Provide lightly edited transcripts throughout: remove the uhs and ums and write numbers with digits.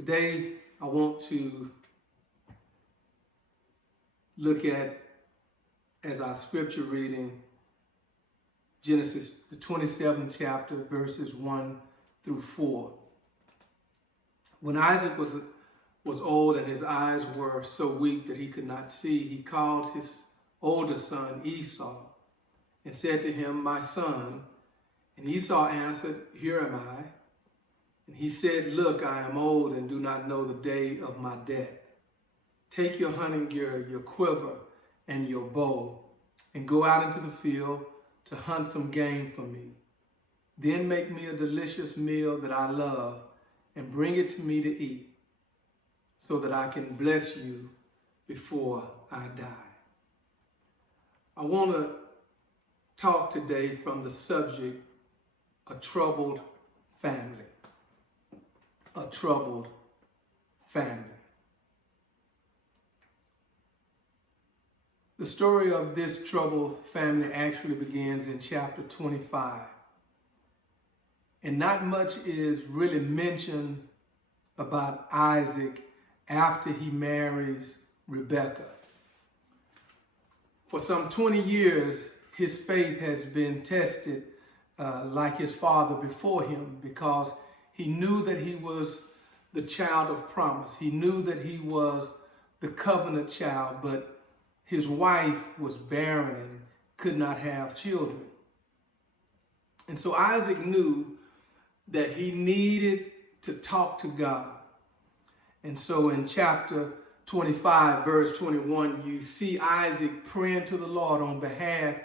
Today, I want to look at, as our scripture reading, Genesis, the 27th chapter, verses 1 through 4. When Isaac was old and his eyes were so weak that he could not see, he called his older son Esau and said to him, "My son." And Esau answered, "Here am I." And he said, "Look, I am old and do not know the day of my death. Take your hunting gear, your quiver, and your bow, and go out into the field to hunt some game for me. Then make me a delicious meal that I love, and bring it to me to eat, so that I can bless you before I die." I want to talk today from the subject, a troubled family. A troubled family. The story of this troubled family actually begins in chapter 25. And not much is really mentioned about Isaac after he marries Rebekah. For some 20 years, his faith has been tested like his father before him, because he knew that he was the child of promise. He knew that he was the covenant child, but his wife was barren and could not have children. And so Isaac knew that he needed to talk to God. And so in chapter 25, verse 21, you see Isaac praying to the Lord on behalf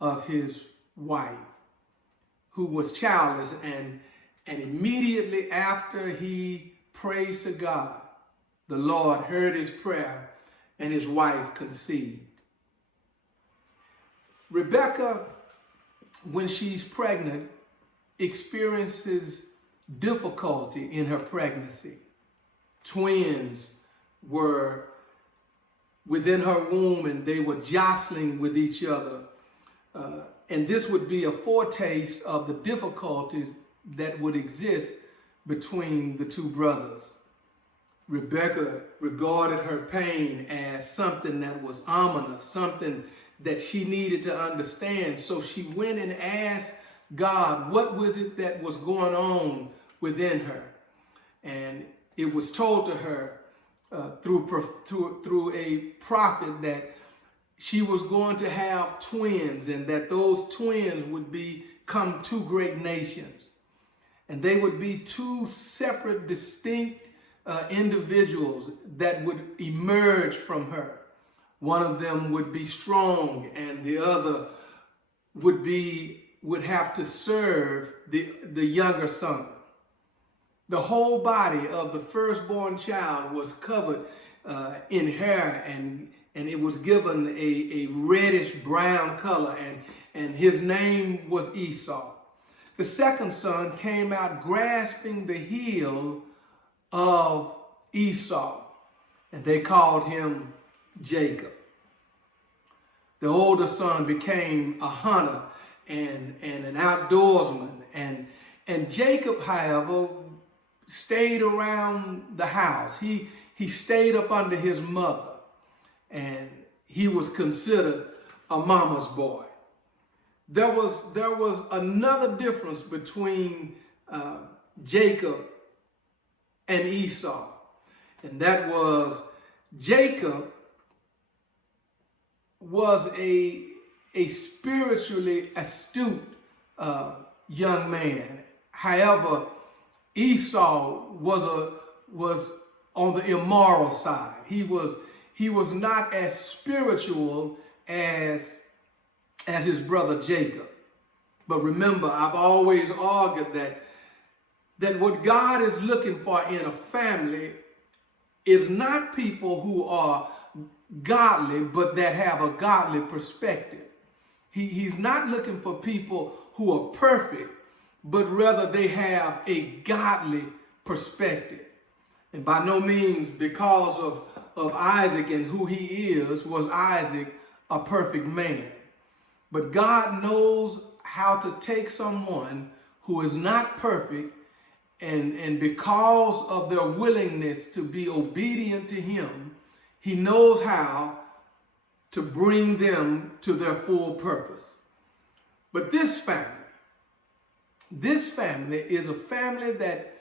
of his wife, who was childless, and immediately after he prays to God, the Lord heard his prayer and his wife conceived. Rebekah, when she's pregnant, experiences difficulty in her pregnancy. Twins were within her womb and they were jostling with each other. And this would be a foretaste of the difficulties that would exist between the two brothers. Rebekah regarded her pain as something that was ominous, something that she needed to understand. So she went and asked God, what was it that was going on within her? And it was told to her through a prophet that she was going to have twins, and that those twins would become two great nations. And they would be two separate, distinct individuals that would emerge from her. One of them would be strong, and the other would have to serve the younger son. The whole body of the firstborn child was covered in hair, and it was given a reddish brown color, and his name was Esau. The second son came out grasping the heel of Esau, and they called him Jacob. The older son became a hunter and an outdoorsman, and Jacob, however, stayed around the house. He stayed up under his mother, and he was considered a mama's boy. There was another difference between Jacob and Esau, and that was Jacob was a spiritually astute young man. However, Esau was on the immoral side. He was not as spiritual as his brother Jacob. But remember, I've always argued that what God is looking for in a family is not people who are godly, but that have a godly perspective. He's not looking for people who are perfect, but rather they have a godly perspective. And by no means, because of Isaac and who he is, was Isaac a perfect man. But God knows how to take someone who is not perfect And because of their willingness to be obedient to him, he knows how to bring them to their full purpose. But this family is a family that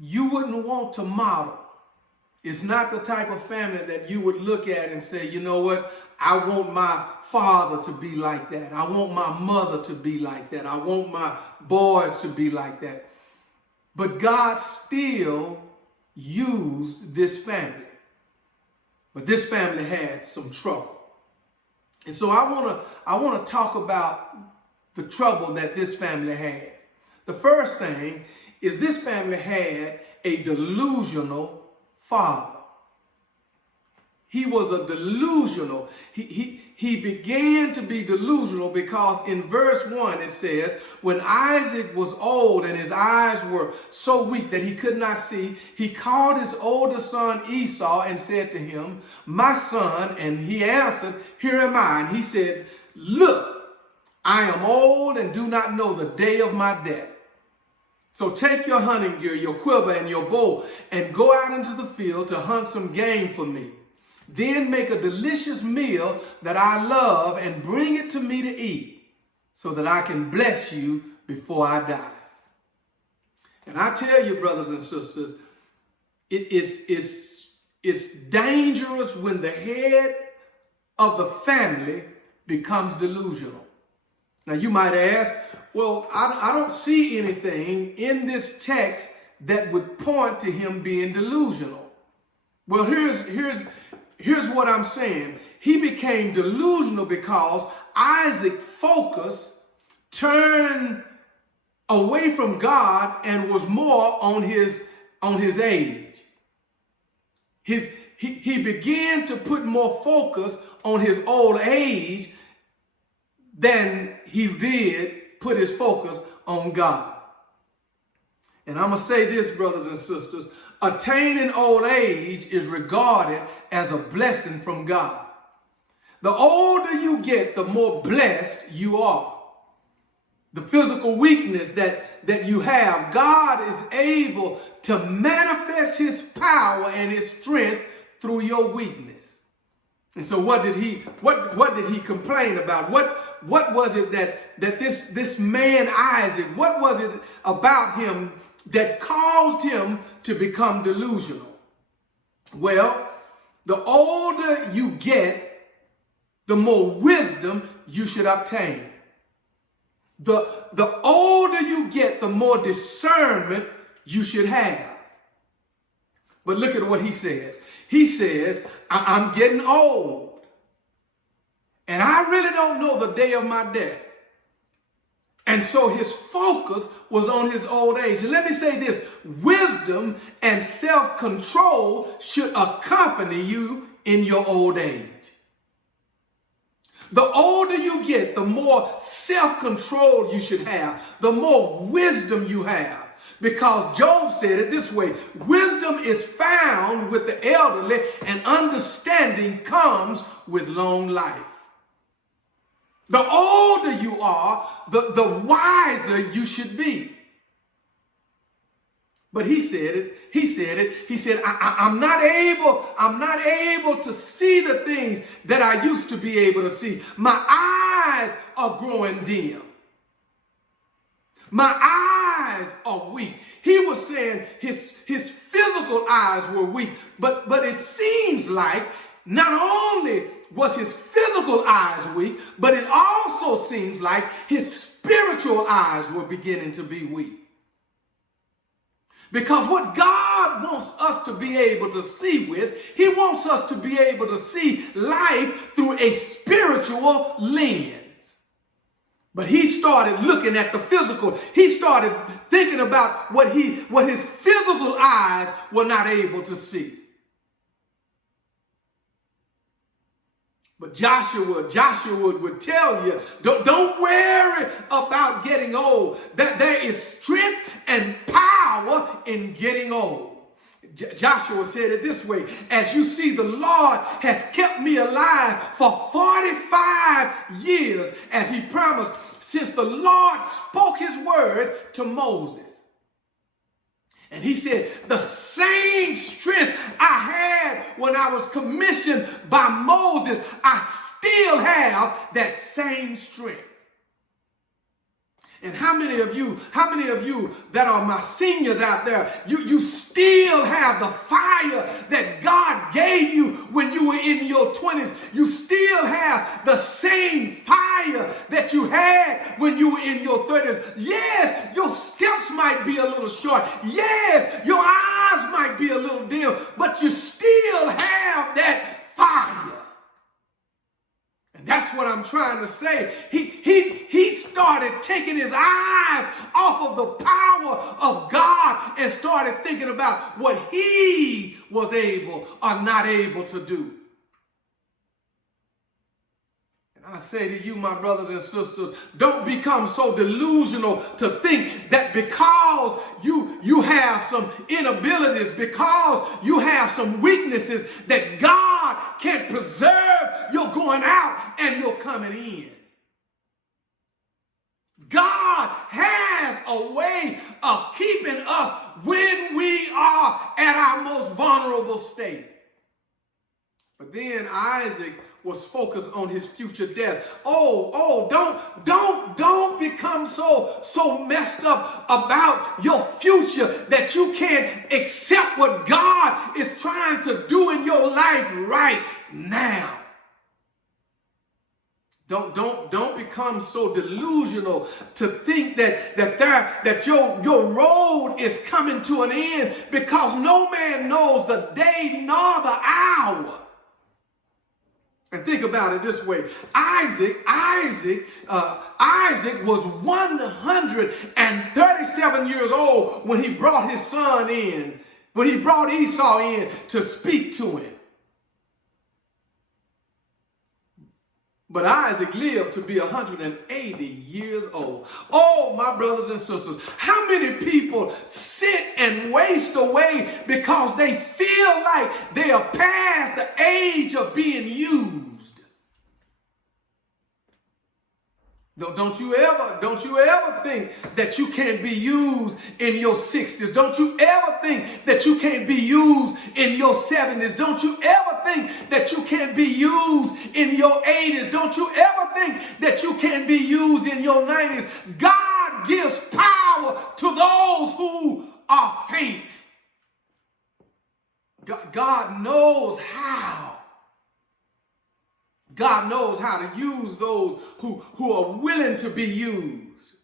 you wouldn't want to model. It's not the type of family that you would look at and say, you know what, I want my father to be like that. I want my mother to be like that. I want my boys to be like that. But God still used this family. But this family had some trouble. And so I want to talk about the trouble that this family had. The first thing is this family had a delusional father. He was a delusional. He began to be delusional because in verse 1 it says, when Isaac was old and his eyes were so weak that he could not see, he called his older son Esau and said to him, my son, and he answered, here am I. And he said, look, I am old and do not know the day of my death. So take your hunting gear, your quiver, and your bow, and go out into the field to hunt some game for me. Then make a delicious meal that I love and bring it to me to eat, so that I can bless you before I die. And I tell you, brothers and sisters, it's dangerous when the head of the family becomes delusional. Now you might ask, well, I don't see anything in this text that would point to him being delusional. Well, here's what I'm saying. He became delusional because Isaac's focus turned away from God and was more on his age. He began to put more focus on his old age than he did put his focus on God. And I'm going to say this, brothers and sisters, attaining old age is regarded as a blessing from God. The older you get, the more blessed you are. The physical weakness that you have, God is able to manifest his power and his strength through your weakness. And so what did he complain about? What was it that this man Isaac, what was it about him that caused him to become delusional? Well, the older you get, the more wisdom you should obtain. The older you get, the more discernment you should have. But look at what he says. He says, I'm getting old, and I really don't know the day of my death. And so his focus was on his old age. And let me say this, wisdom and self-control should accompany you in your old age. The older you get, the more self-control you should have, the more wisdom you have. Because Job said it this way, wisdom is found with the elderly and understanding comes with long life. The older you are, the wiser you should be. But he said, I'm not able to see the things that I used to be able to see. My eyes are growing dim. My eyes are weak. He was saying his physical eyes were weak, but it seems like not only was his physical eyes weak, but it also seems like his spiritual eyes were beginning to be weak. Because what God wants us to be able to see with, he wants us to be able to see life through a spiritual lens. But he started looking at the physical. He started thinking about what his physical eyes were not able to see. But Joshua would tell you, don't worry about getting old. That there is strength and power in getting old. Joshua said it this way, as you see, the Lord has kept me alive for 45 years, as he promised, since the Lord spoke his word to Moses. And he said, the same strength I had when I was commissioned by Moses, I still have that same strength. And how many of you that are my seniors out there, you still have the fire that God gave you when you were in your 20s. You still have the same fire that you had when you were in your 30s. Yes, your steps might be a little short. Yes, your eyes might be a little dim, but you still have that fire. And that's what I'm trying to say. He started taking his eyes off of the power of God and started thinking about what he was able or not able to do. And I say to you, my brothers and sisters, don't become so delusional to think that because you have some inabilities, because you have some weaknesses, that God can't preserve your going out and your coming in. God has a way of keeping us when we are at our most vulnerable state. But then Isaac was focused on his future death. Don't become so messed up about your future that you can't accept what God is trying to do in your life right now. Don't become so delusional to think that your road is coming to an end, because no man knows the day nor the hour. And think about it this way. Isaac was 137 years old when he brought his son in, when he brought Esau in to speak to him. But Isaac lived to be 180 years old. Oh, my brothers and sisters, how many people sit and waste away because they feel like they are past the age of being used? Don't you ever think that you can't be used in your 60s. Don't you ever think that you can't be used in your 70s. Don't you ever think that you can't be used in your 80s. Don't you ever think that you can't be used in your 90s. God gives power to those who are faint. God knows how. God knows how to use those who are willing to be used.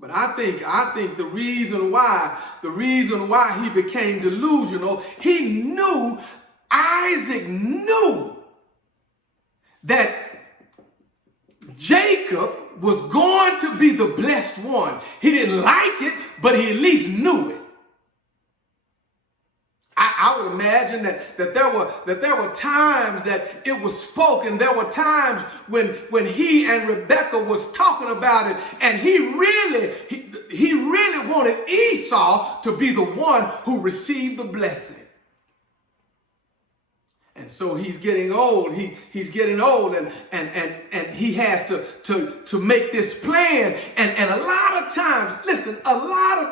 But I think the reason why he became delusional, Isaac knew that Jacob was going to be the blessed one. He didn't like it, but he at least knew it. I would imagine that there were times that it was spoken. There were times when he and Rebekah was talking about it, and he really wanted Esau to be the one who received the blessing. And so he's getting old. He's getting old, and he has to make this plan. And a lot of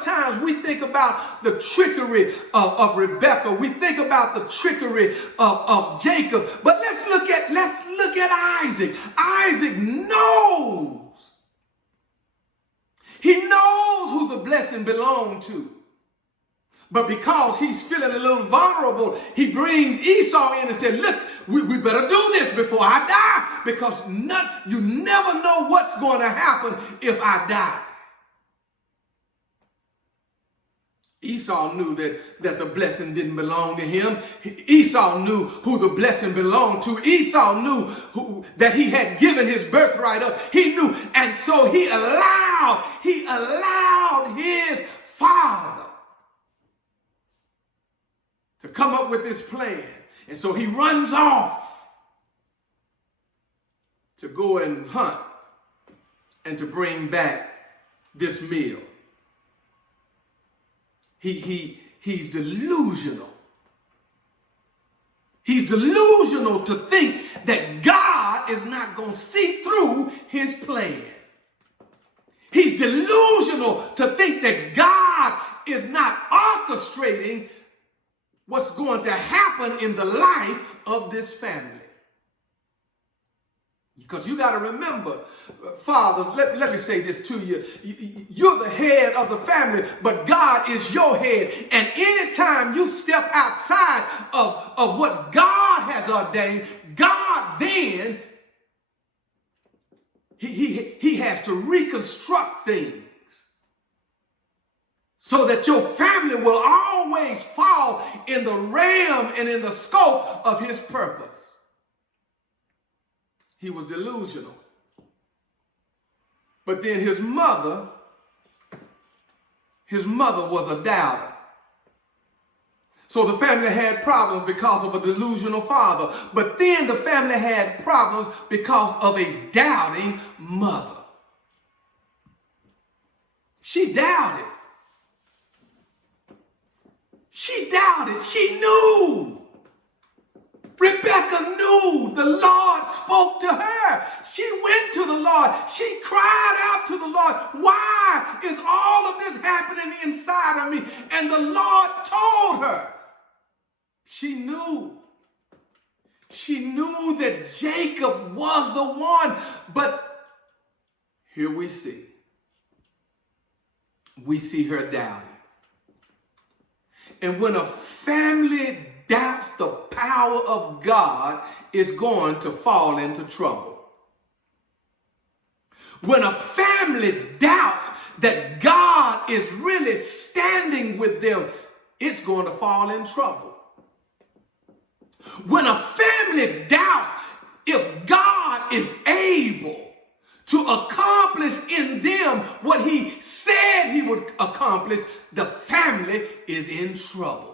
times we think about the trickery of Rebekah. We think about the trickery of Jacob. But let's look at Isaac. Isaac knows. He knows who the blessing belonged to. But because he's feeling a little vulnerable, he brings Esau in and said, look, we better do this before I die, because you never know what's going to happen if I die. Esau knew that the blessing didn't belong to him. Esau knew who the blessing belonged to. Esau knew that he had given his birthright up. He knew, and so he allowed his father to come up with this plan. And so he runs off to go and hunt and to bring back this meal. He's delusional. He's delusional to think that God is not going to see through his plan. He's delusional to think that God is not orchestrating what's going to happen in the life of this family. Because you got to remember, fathers, let me say this to you. You're the head of the family, but God is your head. And anytime you step outside of what God has ordained, God then, he has to reconstruct things so that your family will always fall in the realm and in the scope of his purpose. He was delusional. But then his mother was a doubter. So the family had problems because of a delusional father. But then the family had problems because of a doubting mother. She doubted. She doubted. She knew. Rebekah knew the Lord spoke to her. She went to the Lord. She cried out to the Lord. Why is all of this happening inside of me? And the Lord told her. She knew. She knew that Jacob was the one. But here we see her doubting. And when a family doubts the power of God, is going to fall into trouble. When a family doubts that God is really standing with them, it's going to fall in trouble. When a family doubts if God is able to accomplish in them what he said he would accomplish, the family is in trouble.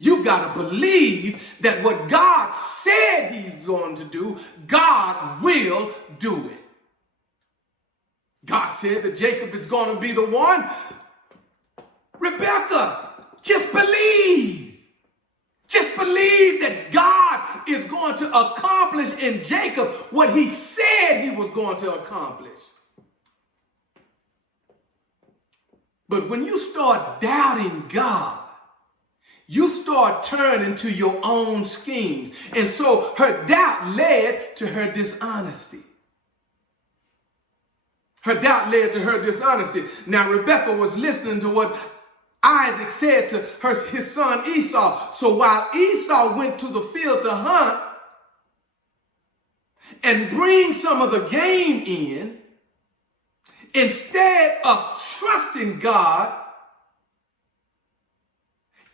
You've got to believe that what God said he's going to do, God will do it. God said that Jacob is going to be the one. Rebekah, just believe. Just believe that God is going to accomplish in Jacob what he said he was going to accomplish. But when you start doubting God, you start turning to your own schemes. And so her doubt led to her dishonesty. Her doubt led to her dishonesty. Now, Rebekah was listening to what Isaac said to his son Esau. So while Esau went to the field to hunt and bring some of the game in, instead of trusting God,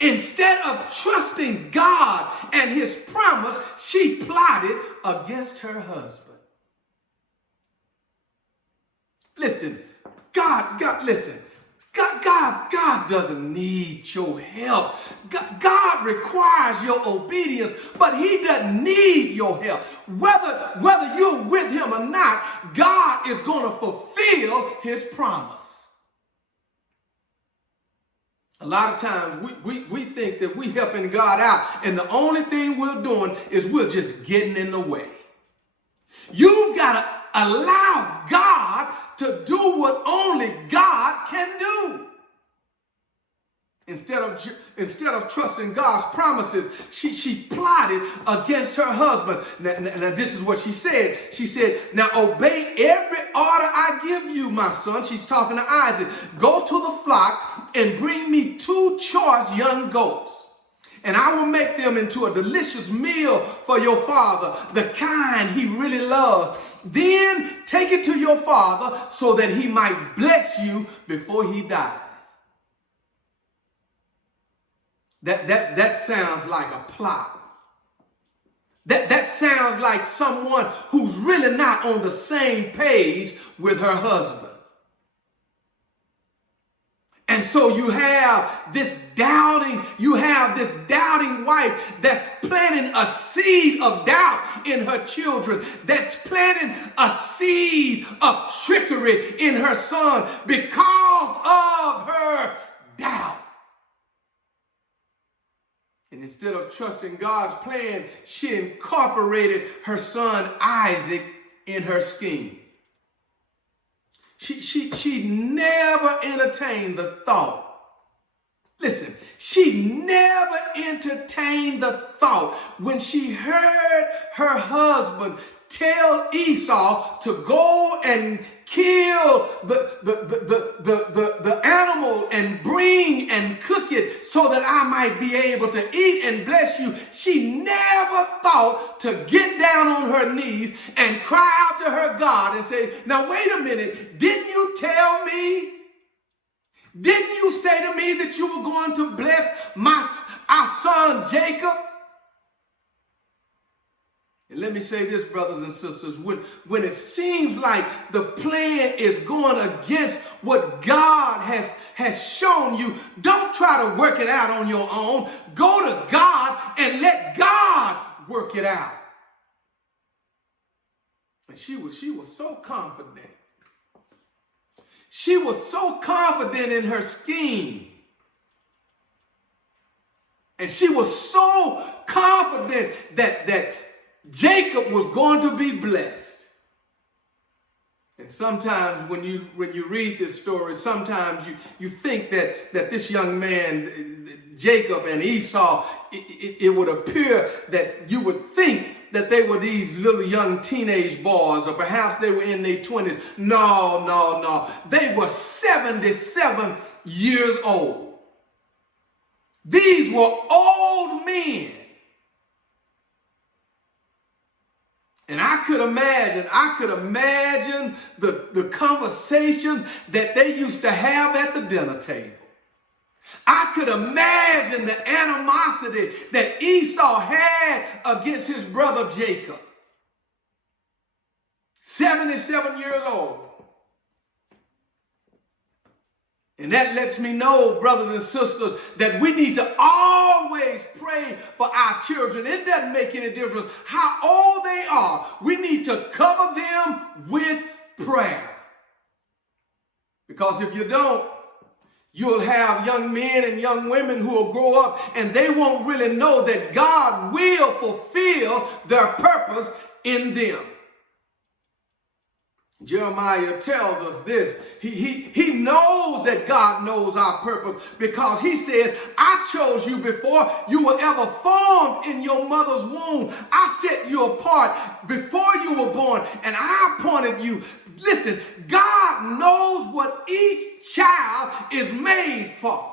and his promise, she plotted against her husband. Listen, God doesn't need your help. God requires your obedience, but he doesn't need your help. Whether you're with him or not, God is going to fulfill his promise. A lot of times we think that we're helping God out, and the only thing we're doing is we're just getting in the way. You've got to allow God to do what only God can do. Instead of trusting God's promises, she plotted against her husband. Now this is what she said. She said, now obey every order I give you, my son. She's talking to Isaac. Go to the flock and bring me 2 choice young goats. And I will make them into a delicious meal for your father, the kind he really loves. Then take it to your father so that he might bless you before he dies. That sounds like a plot. That sounds like someone who's really not on the same page with her husband. And so you have this doubting wife that's planting a seed of doubt in her children, that's planting a seed of trickery in her son because of her doubt. And instead of trusting God's plan, she incorporated her son Isaac in her scheme. She never entertained the thought. Listen, she never entertained the thought when she heard her husband tell Esau to go and kill the animal and bring and cook it so that I might be able to eat and bless you. She never thought to get down on her knees and cry out to her God and say, now wait a minute, didn't you tell me? Didn't you say to me that you were going to bless our son Jacob? And let me say this, brothers and sisters, when it seems like the plan is going against what God has shown you, don't try to work it out on your own. Go to God and let God work it out. And she was so confident. She was so confident in her scheme. And she was so confident that Jacob was going to be blessed. And sometimes when you read this story, sometimes you think that this young man, Jacob and Esau, it would appear that you would think that they were these little young teenage boys, or perhaps they were in their 20s. No. They were 77 years old. These were old men. And I could imagine the conversations that they used to have at the dinner table. I could imagine the animosity that Esau had against his brother Jacob. 77 years old. And that lets me know, brothers and sisters, that we need to always pray for our children. It doesn't make any difference how old they are. We need to cover them with prayer. Because if you don't, you'll have young men and young women who will grow up and they won't really know that God will fulfill their purpose in them. Jeremiah tells us this. He knows that God knows our purpose because he says, I chose you before you were ever formed in your mother's womb. I set you apart before you were born and I appointed you. Listen, God knows what each child is made for.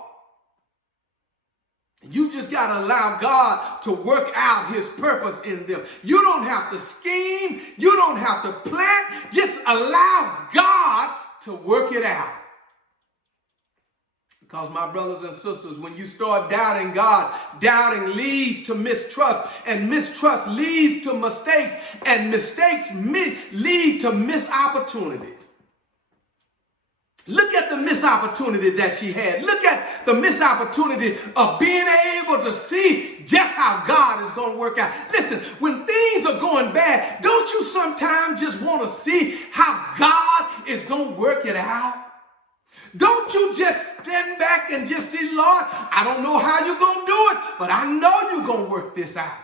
You just got to allow God to work out his purpose in them. You don't have to scheme. You don't have to plan. Just allow God to work it out. Because my brothers and sisters, when you start doubting God, doubting leads to mistrust, and mistrust leads to mistakes, and mistakes lead to missed opportunities. Look at the missed opportunity that she had. Look at the missed opportunity of being able to see just how God is going to work out. Listen, when things are going bad, don't you sometimes just want to see how God is going to work it out? Don't you just stand back and just see, Lord, I don't know how you're going to do it, but I know you're going to work this out.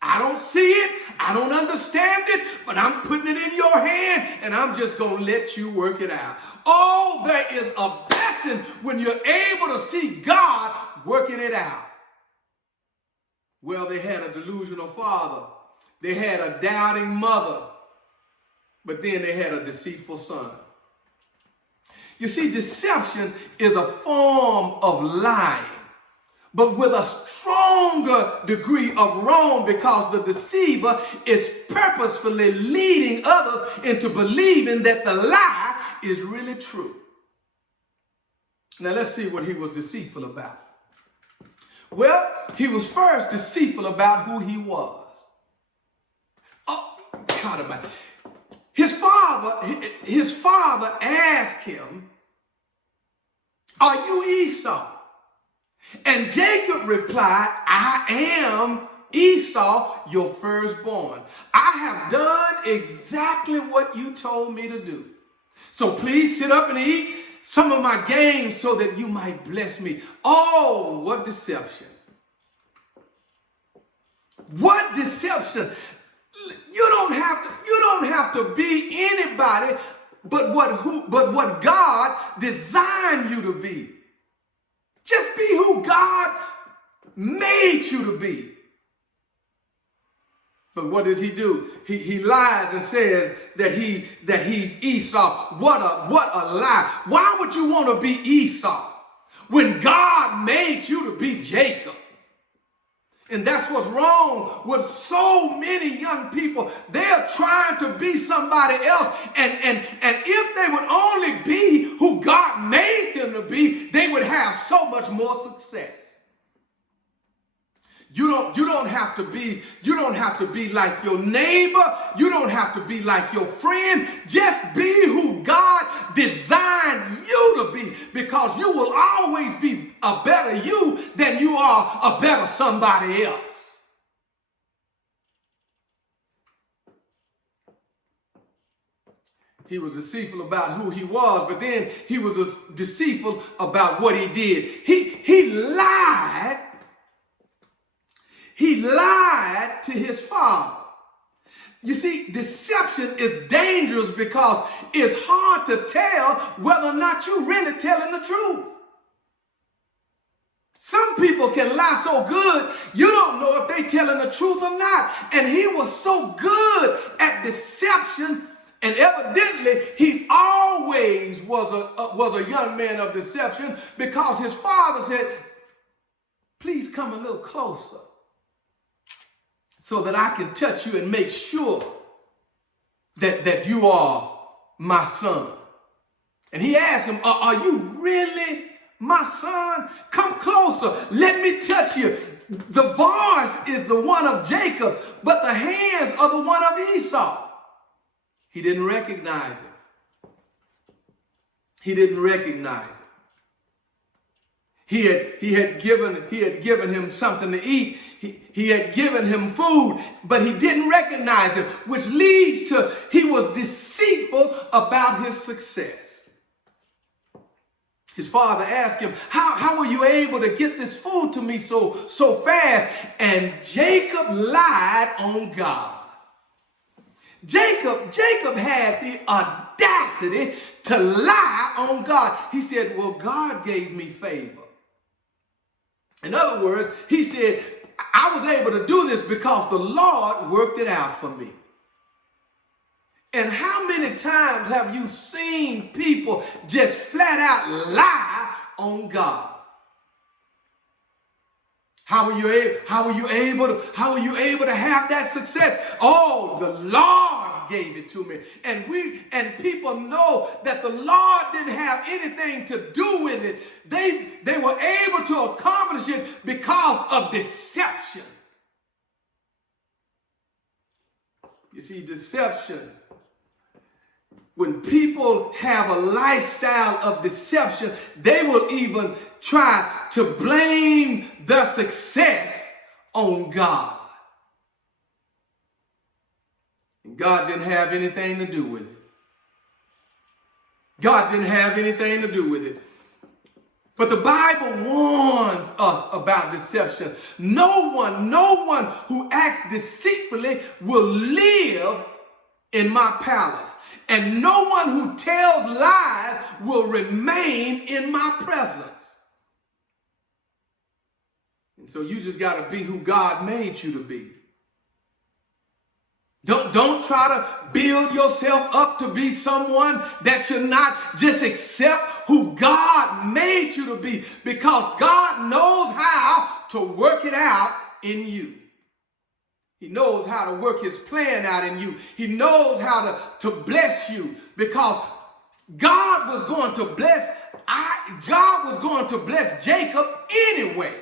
I don't see it. I don't understand it, but I'm putting it in your hand and I'm just going to let you work it out. Oh, there is a blessing when you're able to see God working it out. Well, they had a delusional father. They had a doubting mother, but then they had a deceitful son. You see, deception is a form of lying, but with a stronger degree of wrong, because the deceiver is purposefully leading others into believing that the lie is really true. Now let's see what he was deceitful about. Well, he was first deceitful about who he was. Oh, God Almighty. His father asked him, "Are you Esau?" And Jacob replied, "I am Esau, your firstborn. I have done exactly what you told me to do. So please sit up and eat some of my game so that you might bless me." Oh, what deception. What deception. You don't have to be anybody but what God designed you to be. Just be who God made you to be. But what does he do? He lies and says that he's Esau. What a lie. Why would you want to be Esau when God made you to be Jacob? And that's what's wrong with so many young people. They're trying to be somebody else. And if they would only be who God made them to be, they would have so much more success. You don't have to be like your neighbor. You don't have to be like your friend. Just be who God designed you to be, because you will always be a better you than you are a better somebody else. He was deceitful about who he was, but then he was deceitful about what he did. He lied. He lied to his father. You see, deception is dangerous because it's hard to tell whether or not you're really telling the truth. Some people can lie so good, you don't know if they're telling the truth or not. And he was so good at deception, and evidently he always was a young man of deception, because his father said, please come a little closer, so that I can touch you and make sure that you are my son. And he asked him, are you really my son? Come closer. Let me touch you. The voice is the one of Jacob, but the hands are the one of Esau. He didn't recognize it. He didn't recognize it. He had given him something to eat. He had given him food, but he didn't recognize him, which leads to he was deceitful about his success. His father asked him, how were you able to get this food to me so fast? And Jacob lied on God. Jacob had the audacity to lie on God. He said, well, God gave me favor. In other words, he said, I was able to do this because the Lord worked it out for me. And how many times have you seen people just flat out lie on God? How were you able to have that success? Oh, the Lord gave it to me. And people know that the Lord didn't have anything to do with it. They were able to accomplish it because of deception. You see, deception, when people have a lifestyle of deception, they will even try to blame their success on God. And God didn't have anything to do with it. God didn't have anything to do with it. But the Bible warns us about deception. No one who acts deceitfully will live in my palace. And no one who tells lies will remain in my presence. And so you just got to be who God made you to be. Don't try to build yourself up to be someone that you're not. Just accept who God made you to be, because God knows how to work it out in you. He knows how to work his plan out in you. He knows how to bless you, because God was going to bless Jacob anyway.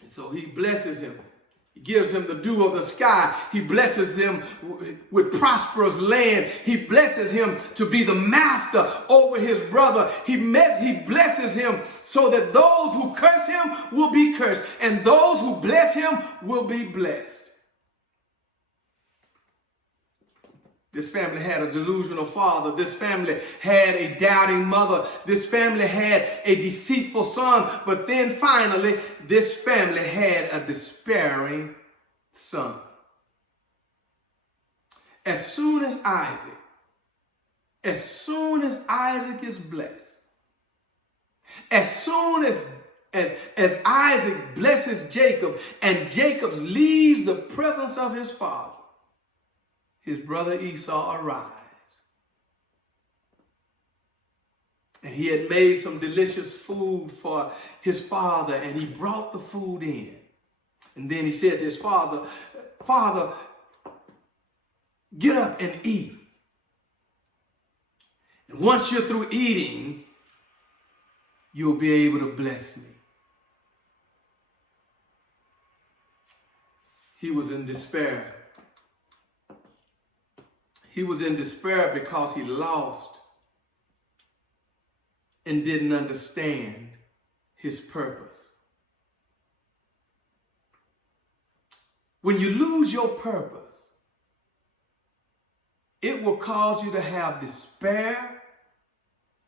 And so he blesses him. He gives him the dew of the sky. He blesses him with prosperous land. He blesses him to be the master over his brother. He blesses him so that those who curse him will be cursed, and those who bless him will be blessed. This family had a delusional father. This family had a doubting mother. This family had a deceitful son. But then finally, this family had a despairing son. as soon as Isaac is blessed, as soon as Isaac blesses Jacob and Jacob leaves the presence of his father, his brother Esau arrives. And he had made some delicious food for his father, and he brought the food in. And then he said to his father, "Father, get up and eat. And once you're through eating, you'll be able to bless me." He was in despair. He was in despair because he lost and didn't understand his purpose. When you lose your purpose, it will cause you to have despair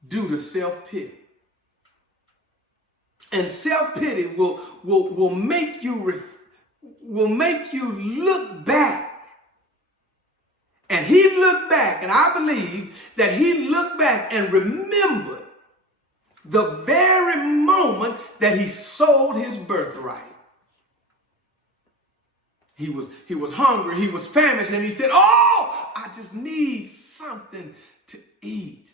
due to self-pity. And self-pity will make you look back. And he looked back, and I believe that he looked back and remembered the very moment that he sold his birthright. He was hungry, he was famished, and he said, "Oh, I just need something to eat."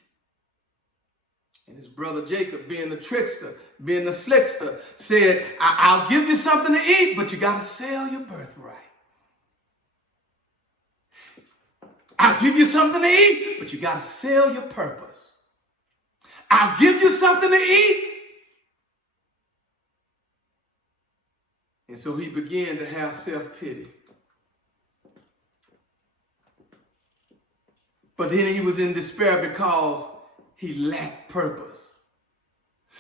And his brother Jacob, being the trickster, being the slickster, said, "I'll give you something to eat, but you got to sell your birthright. I'll give you something to eat, but you got to sell your purpose. I'll give you something to eat." And so he began to have self-pity. But then he was in despair because he lacked purpose.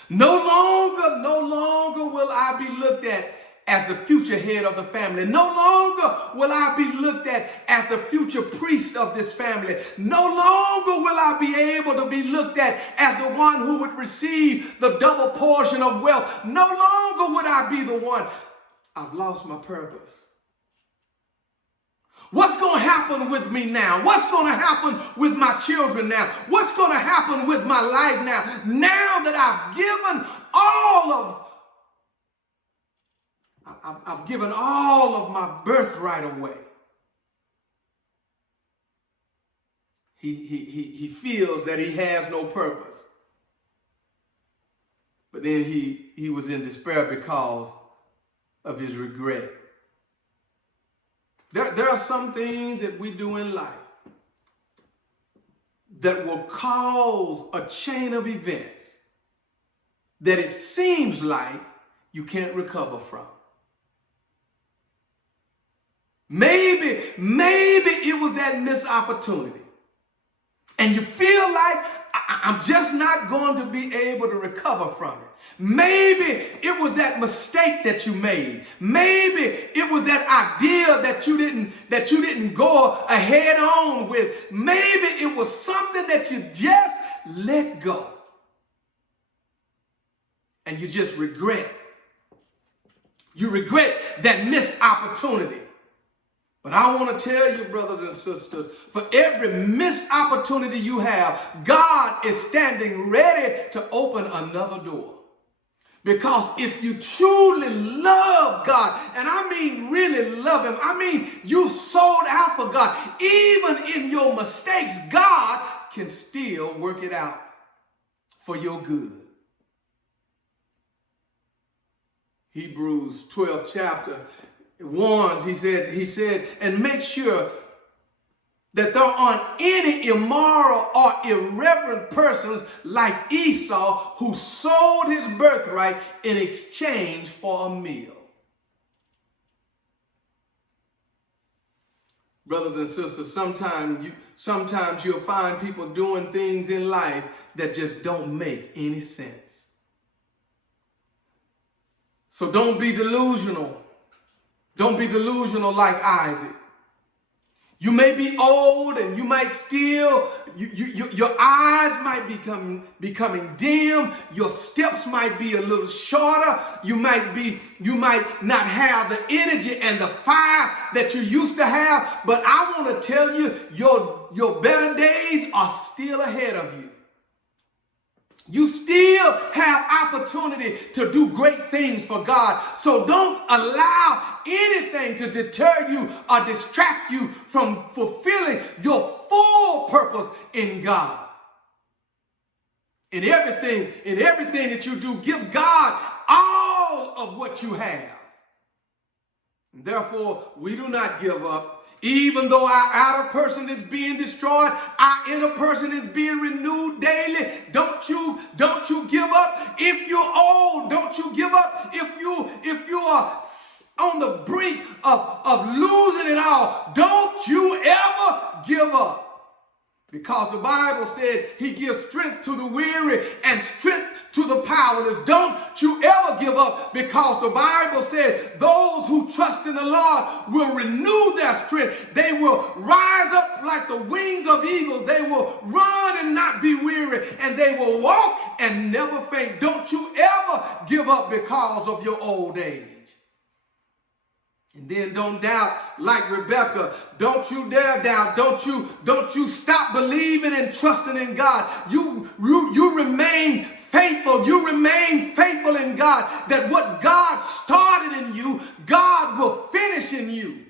No longer will I be looked at as the future head of the family. No longer will I be looked at as the future priest of this family. No longer will I be able to be looked at as the one who would receive the double portion of wealth. No longer would I be the one. I've lost my purpose. What's going to happen with me now? What's going to happen with my children now? What's going to happen with my life now? Now that I've given all of my birthright away. He feels that he has no purpose. But then he was in despair because of his regret. There are some things that we do in life that will cause a chain of events that it seems like you can't recover from. Maybe it was that missed opportunity. And you feel like I'm just not going to be able to recover from it. Maybe it was that mistake that you made. Maybe it was that idea that you didn't go ahead on with. Maybe it was something that you just let go. And you just regret. You regret that missed opportunity. But I want to tell you, brothers and sisters, for every missed opportunity you have, God is standing ready to open another door. Because if you truly love God, and I mean really love him, I mean you sold out for God, even in your mistakes, God can still work it out for your good. Hebrews 12th chapter warns, he said, and make sure that there aren't any immoral or irreverent persons like Esau who sold his birthright in exchange for a meal. Brothers and sisters, sometimes you'll find people doing things in life that just don't make any sense. So don't be delusional. Don't be delusional like Isaac. You may be old and you might still, your eyes might becoming dim. Your steps might be a little shorter. You might not have the energy and the fire that you used to have. But I want to tell you, your better days are still ahead of you. You still have opportunity to do great things for God. So don't allow anything to deter you or distract you from fulfilling your full purpose in God. In everything that you do, give God all of what you have. And therefore, we do not give up. Even though our outer person is being destroyed, our inner person is being renewed daily. Don't you give up. If you're old, don't you give up. If you are on the brink of losing it all, don't you ever give up. Because the Bible said he gives strength to the weary and strength to the powerless. Don't you ever give up, because the Bible said those who trust in the Lord will renew their strength. They will rise up like the wings of eagles. They will run and not be weary, and they will walk and never faint. Don't you ever give up because of your old age. And then don't doubt like Rebekah. Don't you dare doubt. Don't you stop believing and trusting in God. You remain faithful. You remain faithful in God, that what God started in you, God will finish in you.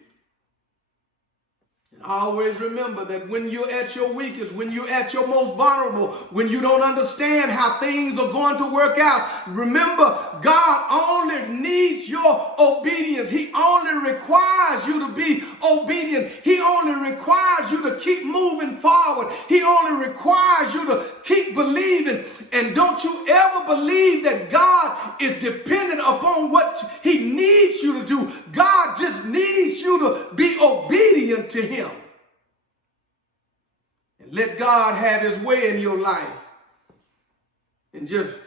And always remember that when you're at your weakest, when you're at your most vulnerable, when you don't understand how things are going to work out, remember, God only needs your obedience. He only requires you to be obedient. He only requires you to keep moving forward. He only requires you to keep believing. And don't you ever believe that God is dependent upon what he needs you to do. God just needs you to be obedient to him. And let God have his way in your life. And just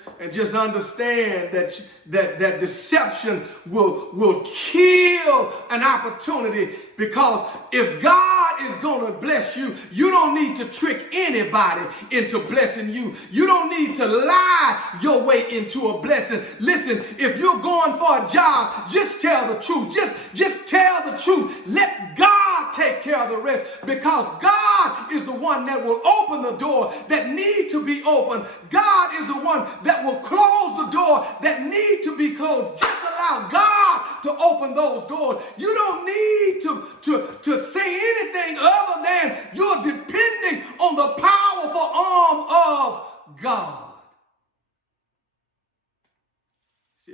understand that deception will kill an opportunity, because if God is going to bless you, you don't need to trick anybody into blessing you. You don't need to lie your way into a blessing. Listen, if you're going for a job, just tell the truth. Just tell the truth. Let God take care of the rest, because God is the one that will open the door that need to be opened. God is the one that will close the door that need to be closed. Just allow God to open those doors. You don't need to say anything other than you're depending on the powerful arm of God.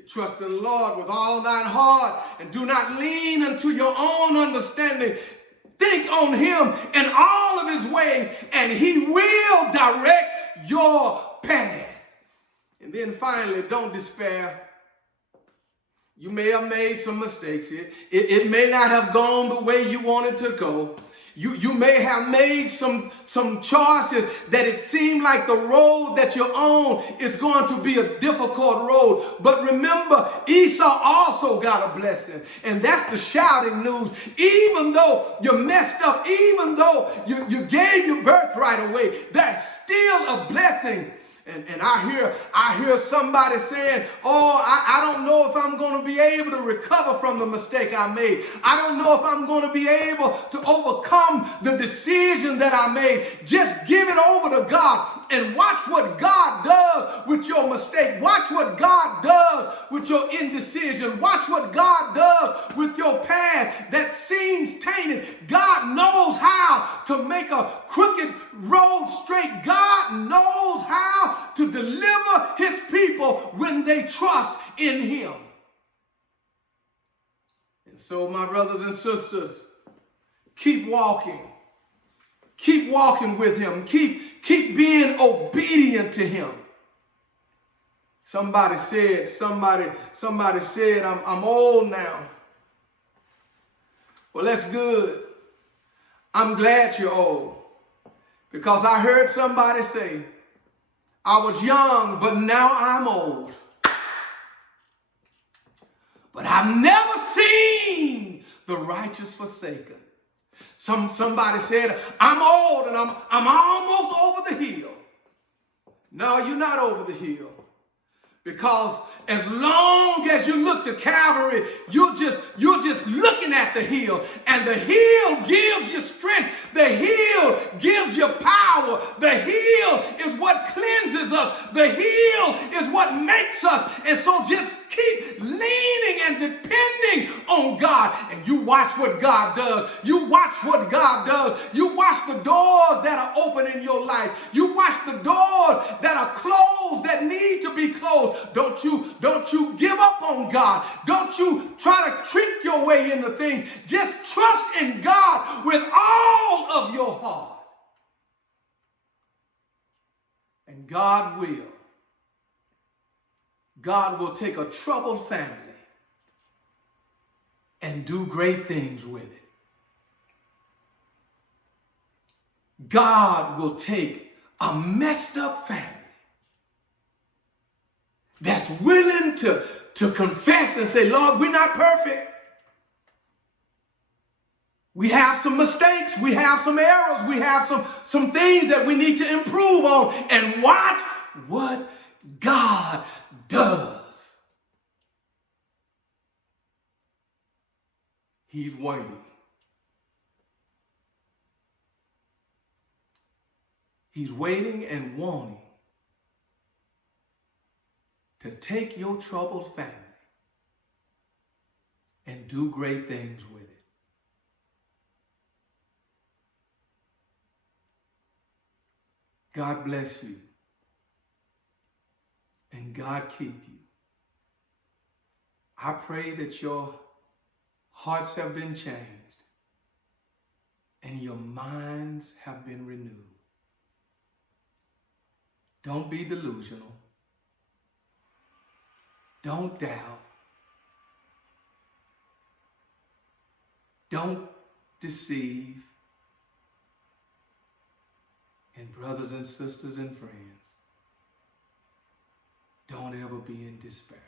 Trust in the Lord with all thine heart, and do not lean unto your own understanding. Think on him and all of his ways, and he will direct your path. And then finally, don't despair. You may have made some mistakes. It may not have gone the way you wanted to go. You may have made some choices that it seemed like the road that you're on is going to be a difficult road. But remember, Esau also got a blessing. And that's the shouting news. Even though you messed up, even though you gave your birthright away, that's still a blessing. And I hear somebody saying, oh, I don't know if I'm going to be able to recover from the mistake I made. I don't know if I'm going to be able to overcome the decision that I made. Just give it over to God and watch what God does with your mistake. Watch what God does with your indecision. Watch what God does with your path that seems tainted. God knows how to make a crooked road straight. God knows how to deliver his people when they trust in him. And so, my brothers and sisters, keep walking. Keep walking with him. Keep being obedient to him. Somebody said, I'm old now. Well, that's good. I'm glad you're old. Because I heard somebody say, I was young, but now I'm old. But I've never seen the righteous forsaken, Somebody said, I'm old and I'm almost over the hill. No, you're not over the hill. Because as long as you look to Calvary, you're just looking at the hill. And the hill gives you strength. The hill gives you power. The hill is what cleanses us. The hill is what makes us. And so just keep leaning and depending on God. And you watch what God does. You watch what God does. You watch the doors that are open in your life. You watch the doors that are closed that need to be closed. Don't you give up on God. Don't you try to trick your way into things. Just trust in God with all of your heart. And God will take a troubled family and do great things with it. God will take a messed up family that's willing to confess and say, Lord, we're not perfect. We have some mistakes. We have some errors. We have some things that we need to improve on. And watch what God does. He's waiting. He's waiting and wanting to take your troubled family and do great things with it. God bless you and God keep you. I pray that your hearts have been changed and your minds have been renewed. Don't be delusional. Don't doubt. Don't deceive. And brothers and sisters and friends, don't ever be in despair.